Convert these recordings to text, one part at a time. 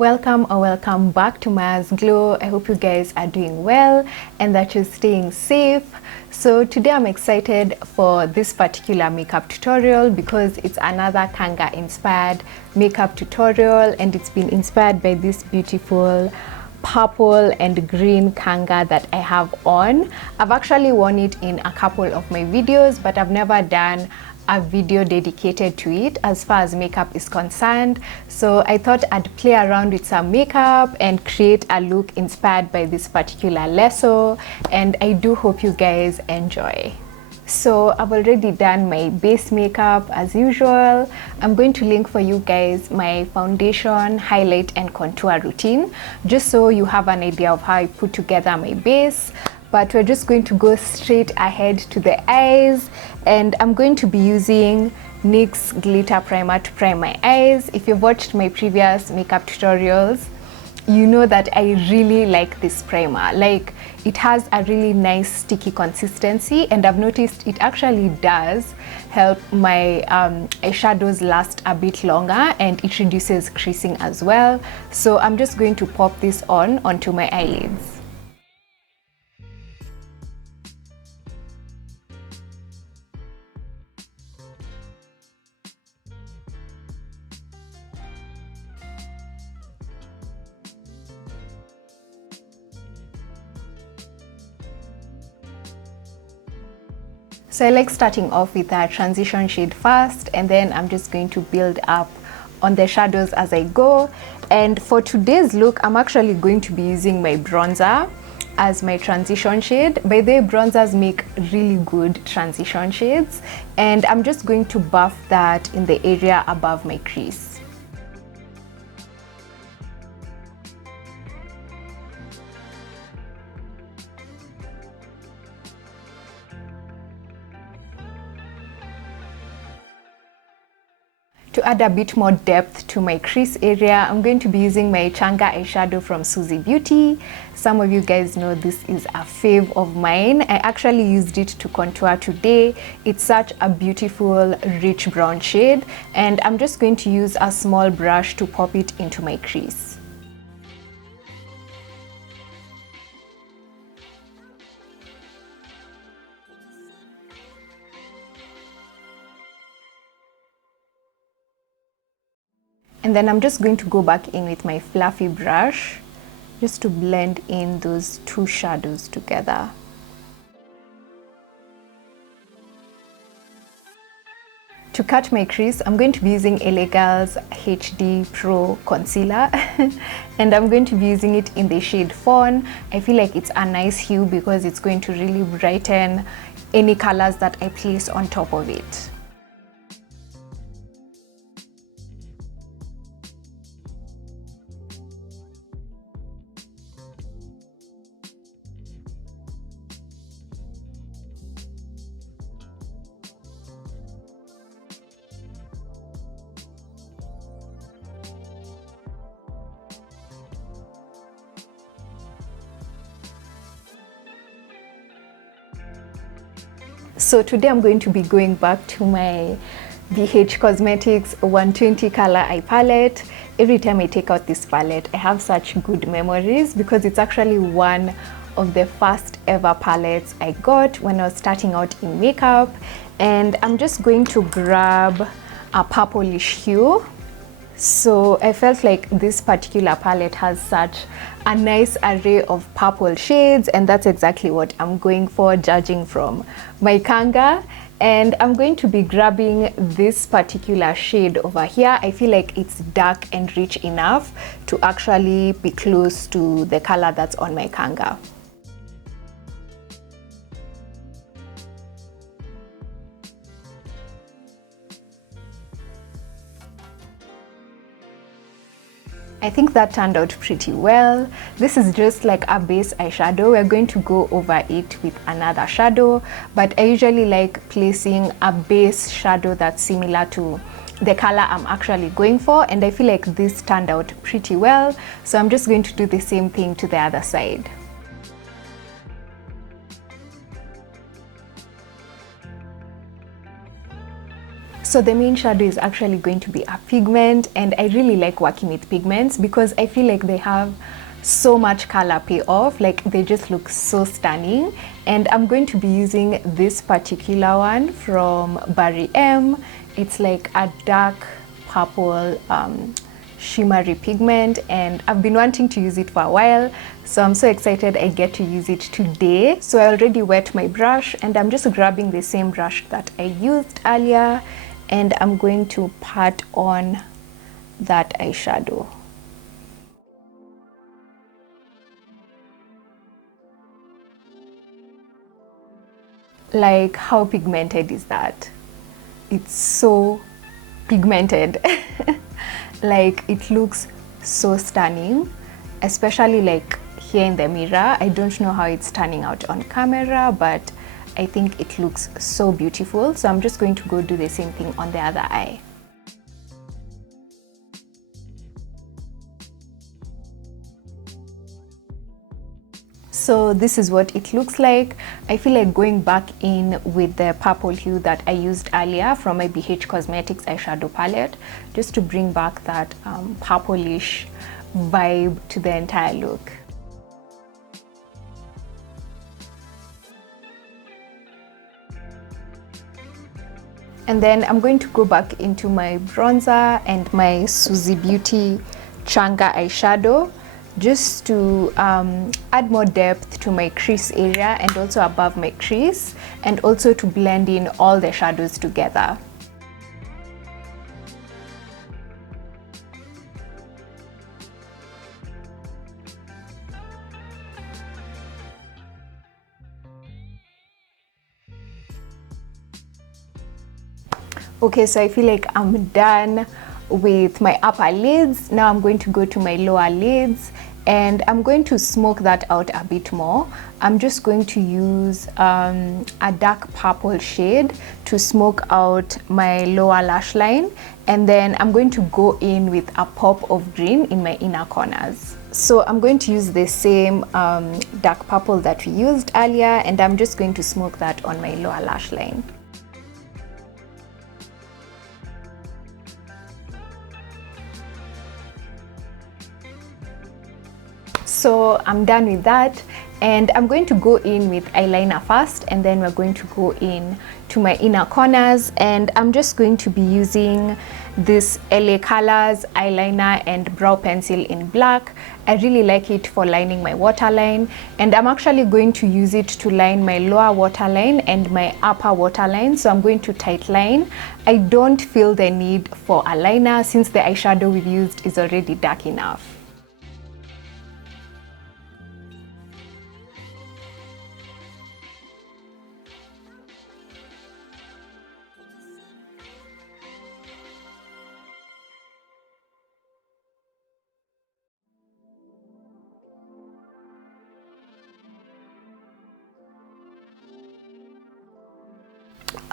Welcome or welcome back to Maya's Glow. I hope you guys are doing well and that you're staying safe. So today I'm excited for this particular makeup tutorial because it's another Kanga inspired makeup tutorial, and it's been inspired by this beautiful purple and green Kanga that I have on. I've actually worn it in a couple of my videos, but I've never done a video dedicated to it as far as makeup is concerned. So I thought I'd play around with some makeup and create a look inspired by this particular lasso, and I do hope you guys enjoy. So I've already done my base makeup as usual. I'm going to link for you guys my foundation, highlight and contour routine, just so you have an idea of how I put together my base. But we're just going to go straight ahead to the eyes, and I'm going to be using NYX glitter primer to prime my eyes. If you've watched my previous makeup tutorials, you know that I really like this primer. Like, it has a really nice sticky consistency, and I've noticed it actually does help my eyeshadows last a bit longer, and it reduces creasing as well. So I'm just going to pop this onto my eyelids. So I like starting off with a transition shade first, and then I'm just going to build up on the shadows as I go. And for today's look, I'm actually going to be using my bronzer as my transition shade. By the way, bronzers make really good transition shades, and I'm just going to buff that in the area above my crease. To add a bit more depth to my crease area, I'm going to be using my Kanga eyeshadow from Susie Beauty. Some of you guys know this is a fave of mine. I actually used it to contour today. It's such a beautiful rich brown shade, and I'm just going to use a small brush to pop it into my crease. And then I'm just going to go back in with my fluffy brush just to blend in those two shadows together. To cut my crease, I'm going to be using LA Girl's HD Pro Concealer and I'm going to be using it in the shade Fawn. I feel like it's a nice hue because it's going to really brighten any colors that I place on top of it. So today I'm going to be going back to my BH Cosmetics 120 color eye palette. Every time I take out this palette, I have such good memories because it's actually one of the first ever palettes I got when I was starting out in makeup. And I'm just going to grab a purplish hue. So I felt like this particular palette has such a nice array of purple shades, and that's exactly what I'm going for, judging from my Kanga. And I'm going to be grabbing this particular shade over here. I feel like it's dark and rich enough to actually be close to the color that's on my Kanga. I think that turned out pretty well. This is just like a base eyeshadow. We're going to go over it with another shadow, but I usually like placing a base shadow that's similar to the color I'm actually going for, and I feel like this turned out pretty well. So I'm just going to do the same thing to the other side. So the main shadow is actually going to be a pigment, and I really like working with pigments because I feel like they have so much color payoff, like they just look so stunning. And I'm going to be using this particular one from Barry M. It's like a dark purple shimmery pigment, and I've been wanting to use it for a while, so I'm so excited I get to use it today. So I already wet my brush, and I'm just grabbing the same brush that I used earlier, and I'm going to pat on that eyeshadow. Like, how pigmented is that? It's so pigmented. Like, it looks so stunning, especially like here in the mirror. I don't know how it's turning out on camera, but I think it looks so beautiful. So I'm just going to go do the same thing on the other eye. So this is what it looks like. I feel like going back in with the purple hue that I used earlier from my BH Cosmetics eyeshadow palette, just to bring back that purplish vibe to the entire look. And then I'm going to go back into my bronzer and my Suzy Beauty Kanga eyeshadow, just to add more depth to my crease area and also above my crease, and also to blend in all the shadows together. Okay, so I feel like I'm done with my upper lids. Now I'm going to go to my lower lids, and I'm going to smoke that out a bit more. I'm just going to use a dark purple shade to smoke out my lower lash line, and then I'm going to go in with a pop of green in my inner corners. So I'm going to use the same dark purple that we used earlier, and I'm just going to smoke that on my lower lash line. So I'm done with that, and I'm going to go in with eyeliner first, and then we're going to go in to my inner corners, and I'm just going to be using this LA Colors eyeliner and brow pencil in black. I really like it for lining my waterline, and I'm actually going to use it to line my lower waterline and my upper waterline. So I'm going to tightline. I don't feel the need for a liner since the eyeshadow we've used is already dark enough.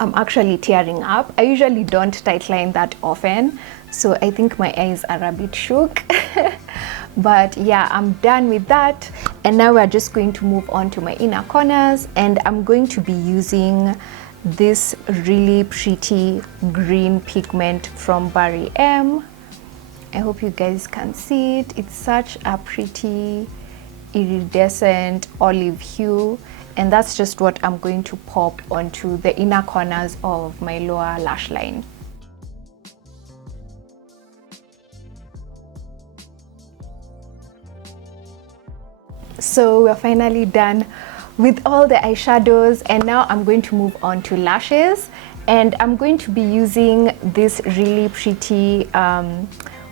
I'm actually tearing up. I usually don't tightline that often, so I think my eyes are a bit shook. But yeah, I'm done with that, and now we're just going to move on to my inner corners, and I'm going to be using this really pretty green pigment from Barry M. I hope you guys can see it. It's such a pretty iridescent olive hue, and that's just what I'm going to pop onto the inner corners of my lower lash line. So we're finally done with all the eyeshadows, and now I'm going to move on to lashes, and I'm going to be using this really pretty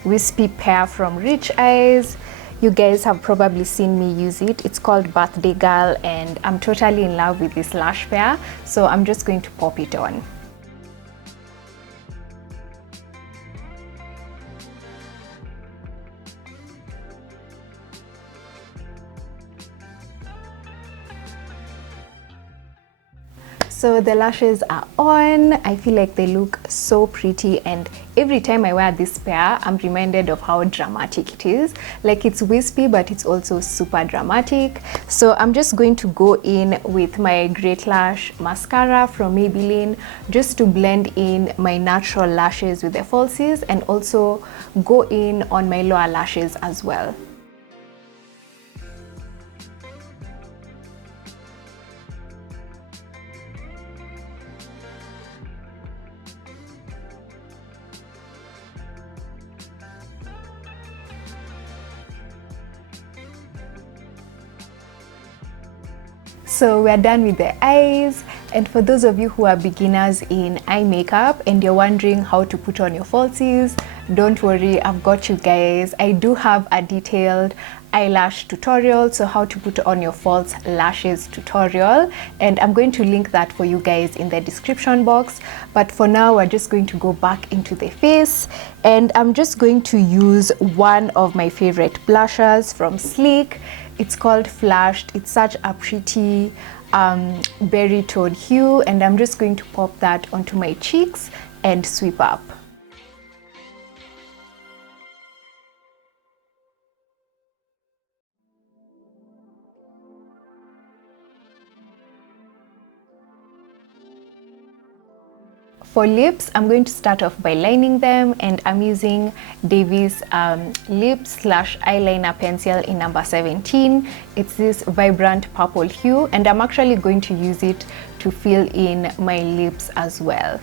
wispy pair from Rich Eyes. You guys have probably seen me use it. It's called Birthday Girl, and I'm totally in love with this lash pair, so I'm just going to pop it on. So the lashes are on. I feel like they look so pretty and every time I wear this pair, I'm reminded of how dramatic it is. Like, it's wispy, but it's also super dramatic. So I'm just going to go in with my Great Lash mascara from Maybelline, just to blend in my natural lashes with the falsies, and also go in on my lower lashes as well. So we're done with the eyes, and for those of you who are beginners in eye makeup and you're wondering how to put on your falsies, don't worry, I've got you guys. I do have a detailed eyelash tutorial, so how to put on your false lashes tutorial, and I'm going to link that for you guys in the description box. But for now, we're just going to go back into the face, and I'm just going to use one of my favorite blushes from Sleek. It's called Flushed. It's such a pretty berry tone hue, and I'm just going to pop that onto my cheeks and sweep up. For lips, I'm going to start off by lining them, and I'm using Davis lip slash eyeliner pencil in number 17. It's this vibrant purple hue, and I'm actually going to use it to fill in my lips as well.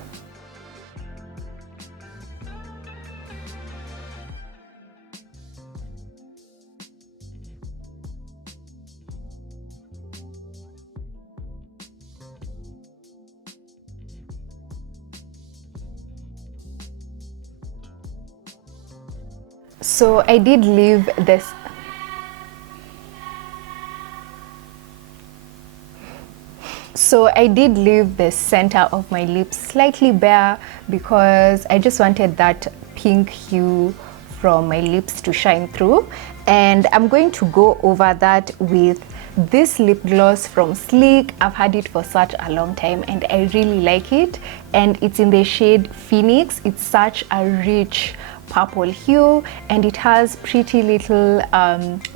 So I did leave this. So I did leave the center of my lips slightly bare because I just wanted that pink hue from my lips to shine through. And I'm going to go over that with this lip gloss from Sleek. I've had it for such a long time and I really like it. And it's in the shade Phoenix. It's such a rich purple hue, and it has pretty little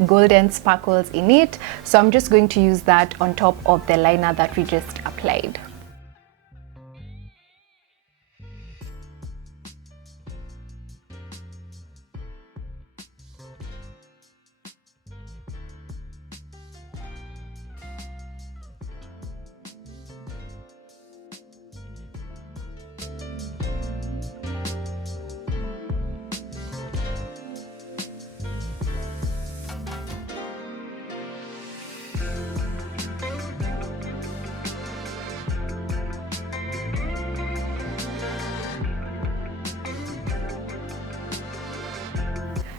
golden sparkles in it. So I'm just going to use that on top of the liner that we just applied.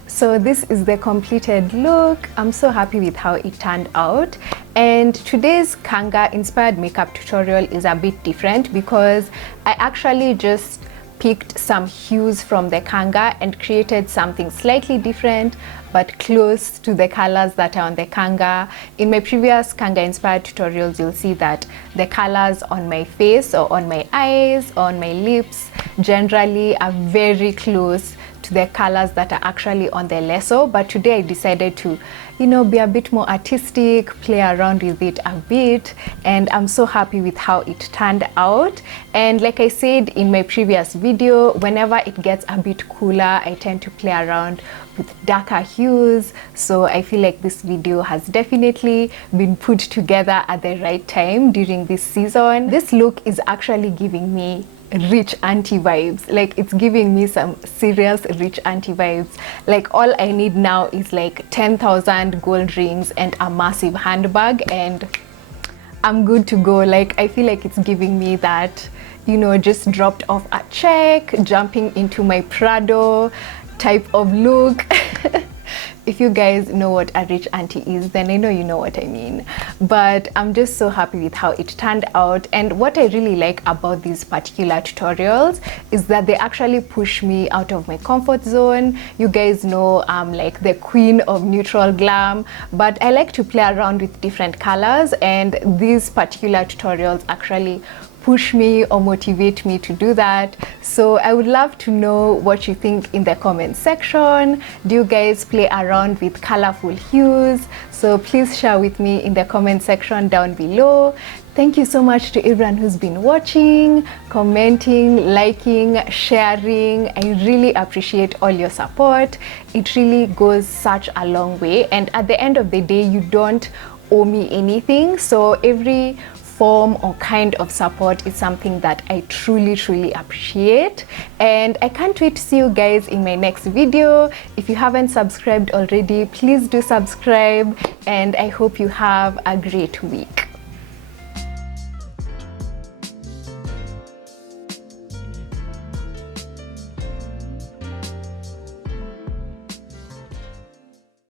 So this is the completed look. I'm so happy with how it turned out. And today's Kanga inspired makeup tutorial is a bit different because I actually just picked some hues from the Kanga and created something slightly different but close to the colors that are on the Kanga. In my previous Kanga inspired tutorials, you'll see that the colors on my face or on my eyes, on my lips, generally are very close to the colors that are actually on the lesso. But today I decided to, be a bit more artistic, play around with it a bit, and I'm so happy with how it turned out. And like I said in my previous video, whenever it gets a bit cooler, I tend to play around with darker hues. So I feel like this video has definitely been put together at the right time during this season. This look is actually giving me rich aunty vibes. Like, it's giving me some serious rich aunty vibes. Like, all I need now is like 10,000 gold rings and a massive handbag and I'm good to go. Like, I feel like it's giving me that, just dropped off a check, jumping into my Prado type of look. If you guys know what a rich auntie is, then I know you know what I mean. But I'm just so happy with how it turned out. And what I really like about these particular tutorials is that they actually push me out of my comfort zone. You guys know I'm like the queen of neutral glam, but I like to play around with different colors, and these particular tutorials actually push me or motivate me to do that. So I would love to know what you think in the comment section. Do you guys play around with colorful hues? So please share with me in the comment section down below. Thank you so much to everyone who's been watching, commenting, liking, sharing. I really appreciate all your support. It really goes such a long way, and at the end of the day, you don't owe me anything. So every form or kind of support is something that I truly appreciate, and I can't wait to see you guys in my next video. If you haven't subscribed already, please do subscribe, and I hope you have a great week.